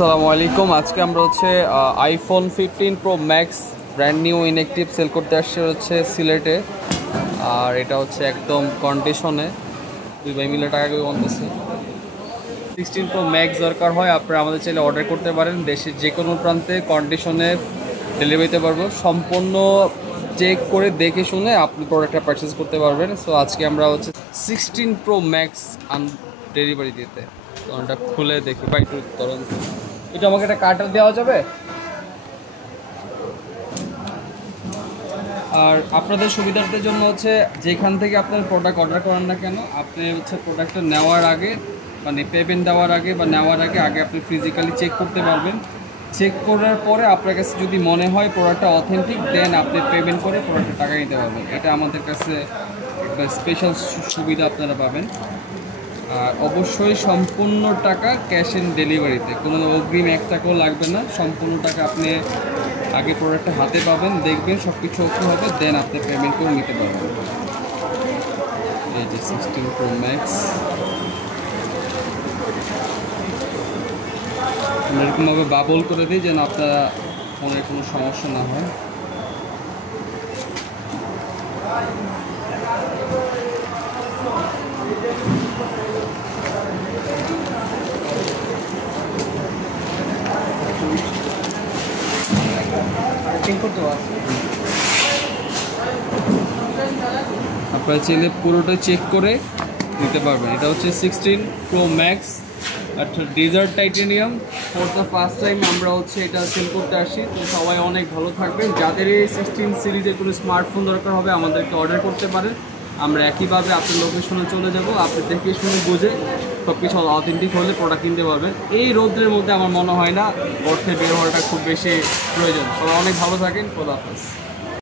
আসসালামু আলাইকুম। আজকে আমরা হচ্ছে iPhone 15 pro max brand new inactive sell করতে আসছে হচ্ছে সিলেটে। আর এটা হচ্ছে একদম কন্ডিশনে, দুই ভাই মিলে টাকা করে বলতেছে। 16 প্রো ম্যাক্স দরকার হয় আপনারা আমাদের চাইলে অর্ডার করতে পারেন, দেশের যে কোনো প্রান্তে কন্ডিশনে ডেলিভারি দিতে পারবো। সম্পূর্ণ চেক করে দেখে শুনে আপনি প্রোডাক্টটা পারচেস করতে পারবেন। সো আজকে আমরা হচ্ছে 16 প্রো ম্যাক্স ডেলিভারি দিতে, তো এটা খুলে দেখি বা একটু তরুণ, এটা আমাকে একটা কার্টার দেওয়া যাবে। আর আপনাদের সুবিধার্থের জন্য হচ্ছে যেখান থেকে আপনার প্রোডাক্ট অর্ডার করেন না কেন, আপনি হচ্ছে প্রোডাক্টটা নেওয়ার আগে মানে পেমেন্ট দেওয়ার আগে বা নেওয়ার আগে আপনি ফিজিক্যালি চেক করতে পারবেন। চেক করার পরে আপনার কাছে যদি মনে হয় প্রোডাক্টটা অথেন্টিক, দেন আপনি পেমেন্ট করে প্রোডাক্টের টাকা নিতে পারবেন। এটা আমাদের কাছে একটা স্পেশাল সুবিধা আপনারা পাবেন। আর অবশ্যই সম্পূর্ণ টাকা ক্যাশ অন ডেলিভারিতে, কোনো অগ্রিম 1 টাকাও লাগবে না। সম্পূর্ণ টাকা আপনি আগে প্রোডাক্টটা হাতে পাবেন, দেখবেন সব কিছু ওকে হবে, দেন আপনি পেমেন্ট করে নিতে পারবেন। এই যে 16 প্রো ম্যাক্স আমরা এরকমভাবে বাবল করে দিই যেন আপনারা ফোনের কোনো সমস্যা না হয়। আপনারা চাইলে পুরোটা চেক করে নিতে পারবেন। এটা হচ্ছে 16 প্রো ম্যাক্স অর্থাৎ dessert titanium. For the first time আমরা হচ্ছে এটা সেল করতে আসি। তো সবাই অনেক ভালো থাকবেন। যাদের এই 16 সিরিজের কোনো স্মার্টফোন দরকার হবে আমাদেরকে অর্ডার করতে পারেন। আমরা একইভাবে আপনার লোকেশনে চলে যাব, আপনি দেখে শুনে বুঝে সব কিছু অথেন্টিক হলে প্রোডাক্ট কিনতে পারবেন। এই রোদ্রের মধ্যে আমার মনে হয় না অর্থে বের হওয়াটা খুব বেশি প্রয়োজন। সবাই অনেক ভালো থাকেন। খোদা হাফেজ।